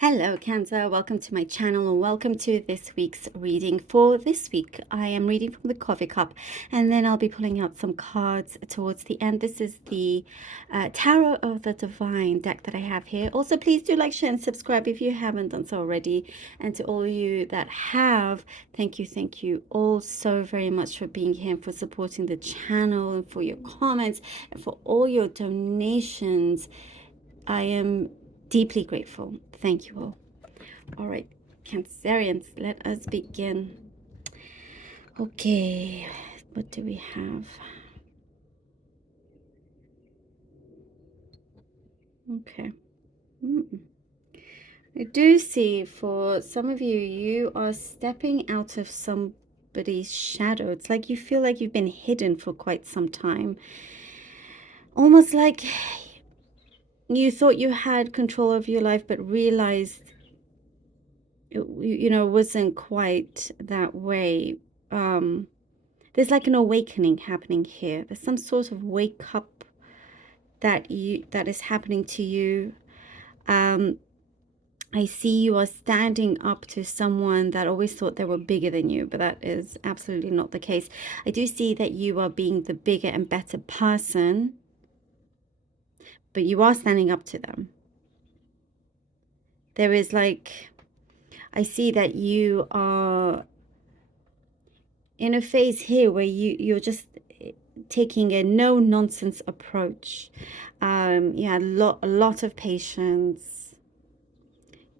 Hello Cancer, welcome to my channel and welcome to this week's reading. For this week, I am reading from the coffee cup and then I'll be pulling out some cards towards the end. This is the Tarot of the Divine deck that I have here. Also, please do like, share and subscribe if you haven't done so already. And to all of you that have, thank you all so very much for being here and for supporting the channel and for your comments and for all your donations. I am deeply grateful. Thank you all. All right, Cancerians, let us begin. Okay, what do we have? Okay. I do see for some of you, you are stepping out of somebody's shadow. It's like you feel like you've been hidden for quite some time. Almost like you thought you had control of your life, but realized it wasn't quite that way. There's like an awakening happening here. There's some sort of wake up that is happening to you. I see you are standing up to someone that always thought they were bigger than you, but that is absolutely not the case. I do see that you are being the bigger and better person, but you are standing up to them. There is like, I see that you are in a phase here where you're just taking a no-nonsense approach. Yeah, a lot of patience.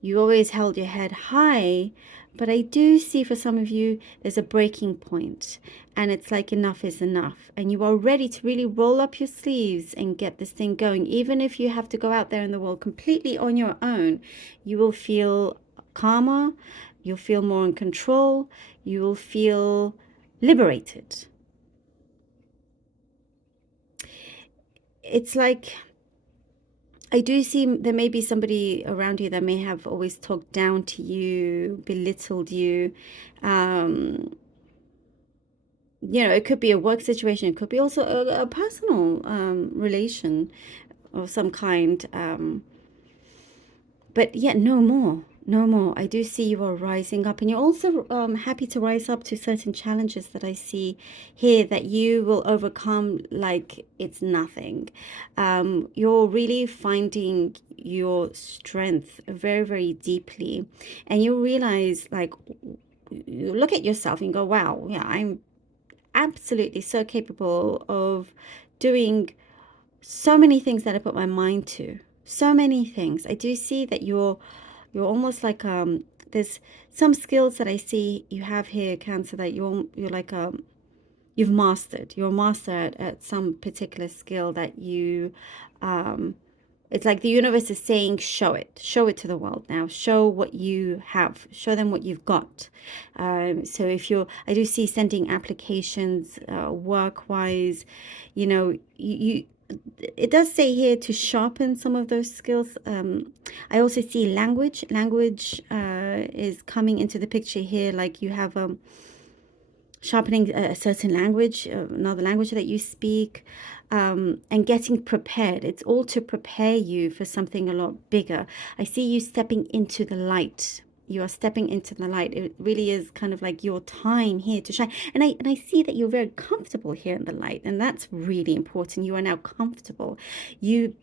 You always held your head high, but I do see for some of you, there's a breaking point, and it's like enough is enough. And you are ready to really roll up your sleeves and get this thing going. Even if you have to go out there in the world completely on your own, you will feel calmer, you'll feel more in control, you will feel liberated. It's like, I do see there may be somebody around you that may have always talked down to you, belittled you. It could be a work situation. It could be also a personal relation of some kind. But yet no more. No more. I do see you are rising up, and you're also happy to rise up to certain challenges that I see here that you will overcome like it's nothing. You're really finding your strength very, very deeply, and you realize, like, you look at yourself and go, wow, yeah, I'm absolutely so capable of doing so many things that I put my mind to. So many things. I do see that you're almost like there's some skills that I see you have here, Cancer, that you're like you've mastered. You're a master at some particular skill that you it's like the universe is saying, show it to the world now. Show what you have. Show them what you've got. So if I do see sending applications, work-wise, it does say here to sharpen some of those skills. I also see language. Language is coming into the picture here, like you have sharpening a certain language, another language that you speak, and getting prepared. It's all to prepare you for something a lot bigger. I see you stepping into the light. You are stepping into the light. It really is kind of like your time here to shine. And I see that you're very comfortable here in the light, and that's really important. You are now comfortable. You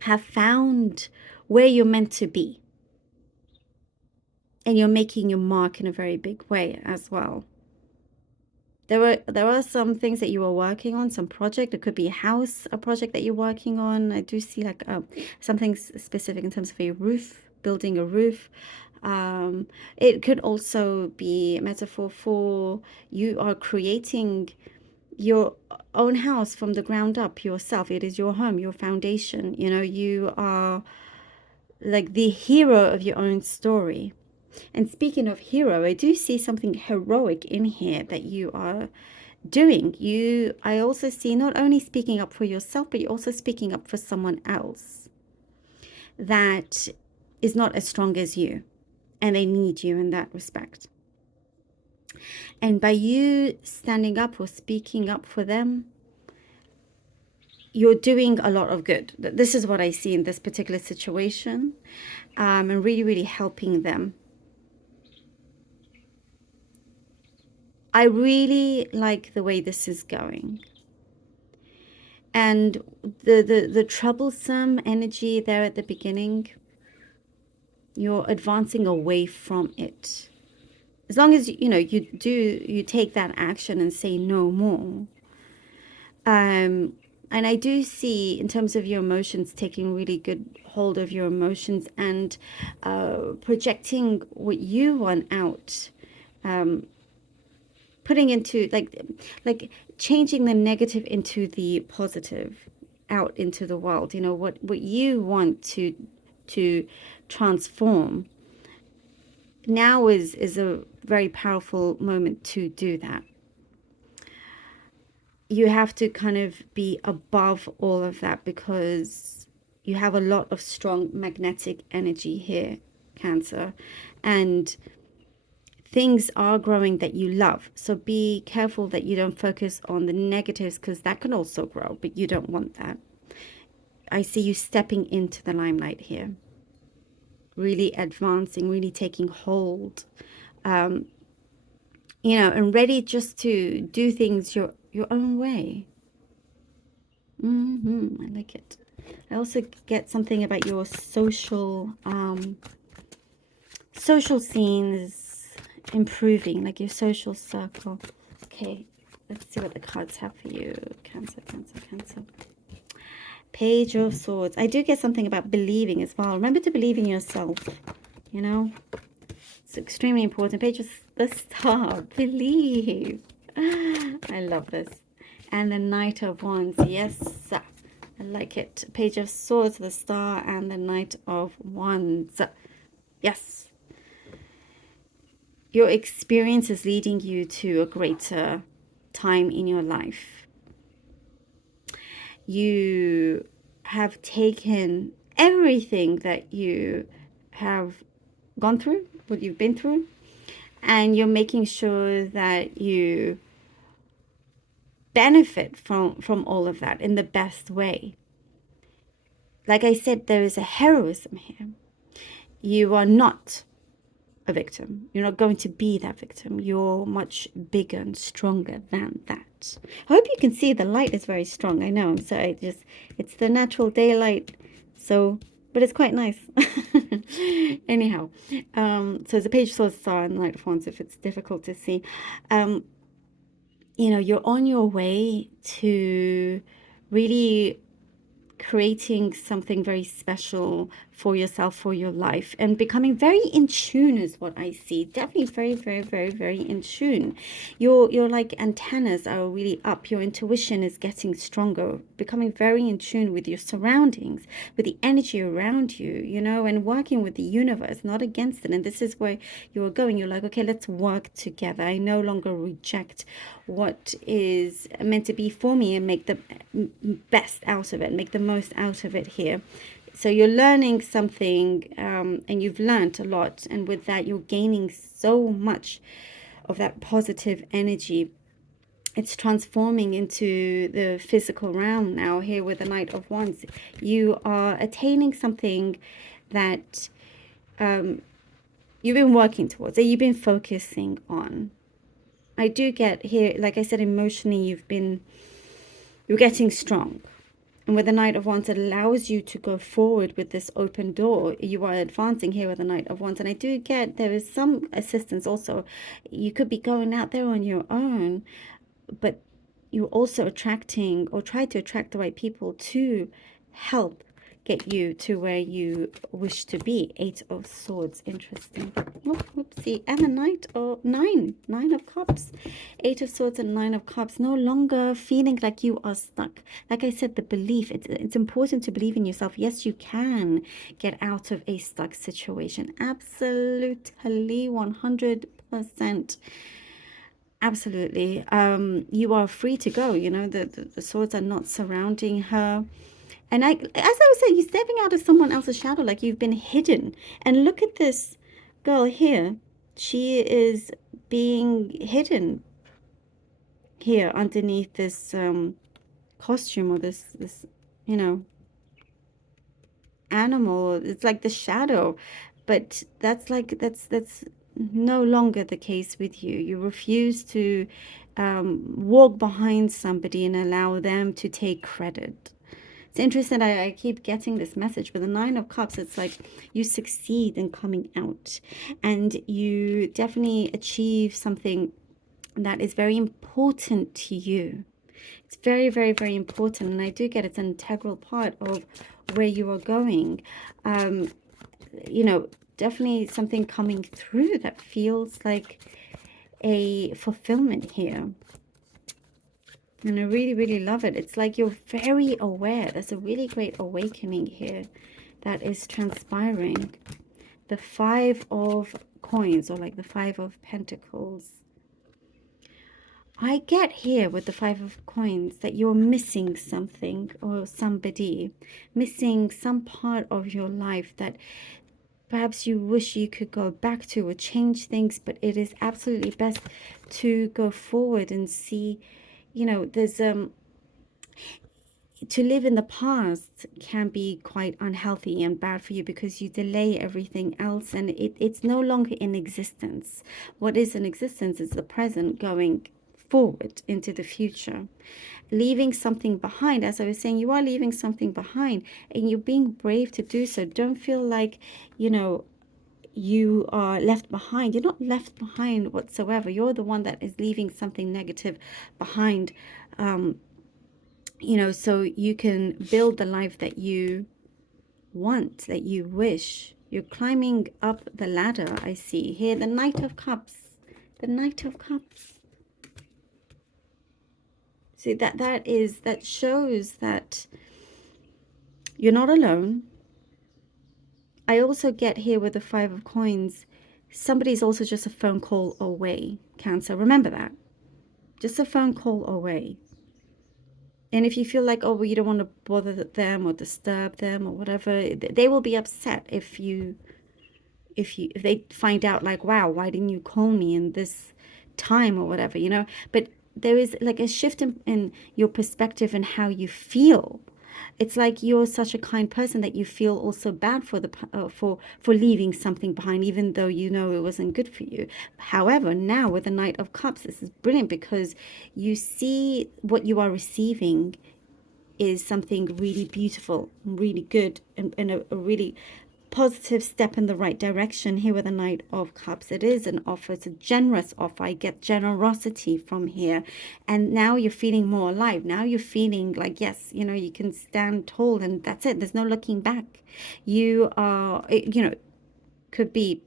have found where you're meant to be, and you're making your mark in a very big way as well. There are some things that you are working on, some project. It could be a project that you're working on. I do see like something specific in terms of a roof, building a roof. It could also be a metaphor for you are creating your own house from the ground up yourself. It is your home, your foundation. You are like the hero of your own story. And speaking of hero, I do see something heroic in here that you are doing. I also see not only speaking up for yourself, but you're also speaking up for someone else that is not as strong as you, and they need you in that respect. And by you standing up or speaking up for them, you're doing a lot of good. This is what I see in this particular situation, and really, really helping them. I really like the way this is going. And the troublesome energy there at the beginning, you're advancing away from it. As long as you take that action and say no more. And I do see, in terms of your emotions, taking really good hold of your emotions and projecting what you want out, putting into like changing the negative into the positive out into the world. What you want to transform. Now is a very powerful moment to do that. You have to kind of be above all of that because you have a lot of strong magnetic energy here, Cancer, and things are growing that you love. So be careful that you don't focus on the negatives, because that can also grow, but you don't want that. I see you stepping into the limelight here, really advancing, really taking hold, and ready just to do things your own way. I like it. I also get something about your social scenes improving, like your social circle. Okay, let's see what the cards have for you. Cancer, Cancer, Cancer. Page of Swords. I do get something about believing as well. Remember to believe in yourself, It's extremely important. Page of the Star. Believe. I love this. And the Knight of Wands. Yes, I like it. Page of Swords, the Star, and the Knight of Wands. Yes. Your experience is leading you to a greater time in your life. You have taken everything that you have gone through, what you've been through, and you're making sure that you benefit from all of that in the best way. Like I said, there is a heroism here. You are not a victim. You're not going to be that victim. You're much bigger and stronger than that. I hope you can see the light is very strong. I know. I'm sorry. It's the natural daylight. So, but it's quite nice. Anyhow, so it's a Page of Swords, Star, and Knight of Wands if it's difficult to see. You're on your way to really creating something very special for yourself, for your life, and becoming very in tune is what I see. Definitely very, very, very, very in tune. Your like antennas are really up. Your intuition is getting stronger, becoming very in tune with your surroundings, with the energy around you, and working with the universe, not against it. And this is where you're going. You're like, okay, let's work together. I no longer reject what is meant to be for me and make the best out of it, make the most out of it here. So you're learning something, and you've learned a lot, and with that you're gaining so much of that positive energy. It's transforming into the physical realm now here with the Knight of Wands. You are attaining something that you've been working towards, that you've been focusing on. I do get here, like I said, emotionally you're getting strong. And with the Knight of Wands, it allows you to go forward with this open door. You are advancing here with the Knight of Wands. And I do get there is some assistance also. You could be going out there on your own, but you're also attracting or try to attract the right people to help get you to where you wish to be. 8 of Swords. Interesting. Oopsie. And the Nine of Cups. 8 of Swords and 9 of Cups. No longer feeling like you are stuck. Like I said, the belief. It's important to believe in yourself. Yes, you can get out of a stuck situation. Absolutely. 100%. Absolutely. You are free to go. The swords are not surrounding her. And as I was saying, you're stepping out of someone else's shadow, like you've been hidden. And look at this girl here. She is being hidden here underneath this costume or this you know animal. It's like the shadow, but that's no longer the case with you. You refuse to walk behind somebody and allow them to take credit. It's interesting. I keep getting this message, but the Nine of Cups, it's like you succeed in coming out, and you definitely achieve something that is very important to you. It's very, very, very important. And I do get it's an integral part of where you are going. Um, you know, definitely something coming through that feels like a fulfillment here. And I really, really love it. It's like you're very aware. There's a really great awakening here that is transpiring. The Five of Coins, or like the Five of Pentacles. I get here with the Five of Coins that you're missing something or somebody, missing some part of your life that perhaps you wish you could go back to or change things, but it is absolutely best to go forward and see, you know, there's to live in the past can be quite unhealthy and bad for you because you delay everything else, and it's no longer in existence. What is in existence is the present going forward into the future. Leaving something behind, as I was saying, you are leaving something behind and you're being brave to do so. Don't feel like, you know, you are left behind. You're not left behind whatsoever. You're the one that is leaving something negative behind. You know, so you can build the life that you want, that you wish. You're climbing up the ladder, I see here. The Knight of Cups. The Knight of Cups. See, that shows that you're not alone. I also get here with the Five of Coins, somebody's also just a phone call away, Cancer. Remember that. Just a phone call away. And if you feel like, oh, well, you don't want to bother them or disturb them or whatever, they will be upset if they find out, like, wow, why didn't you call me in this time or whatever, you know? But there is like a shift in your perspective and how you feel. It's like you're such a kind person that you feel also bad for for leaving something behind, even though you know it wasn't good for you. However, now with the Knight of Cups, this is brilliant because you see what you are receiving is something really beautiful, really good, and a really positive step in the right direction here with the Knight of Cups. It is an offer. It's a generous offer. I get generosity from here. And now you're feeling more alive. Now you're feeling like, yes, you know, you can stand tall and that's it. There's no looking back. You are, you know, could be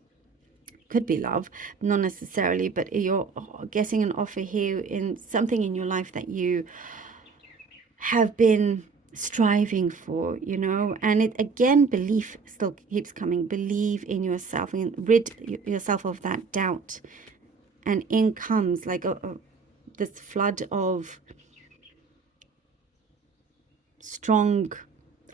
love, not necessarily, but you're getting an offer here in something in your life that you have been striving for, you know. And it again, belief still keeps coming. Believe in yourself and rid yourself of that doubt, and in comes like this flood of strong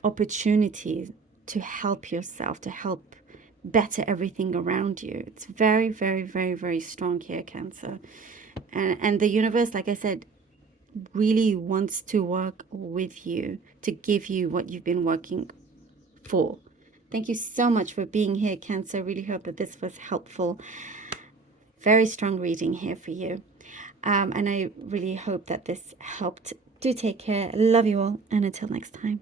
opportunities to help yourself, to help better everything around you. It's very, very, very, very strong here, Cancer. And the universe, like I said, really wants to work with you to give you what you've been working for. Thank you so much for being here, Cancer. Really hope that this was helpful. Very strong reading here for you. And I really hope that this helped. Do take care. Love you all. And until next time.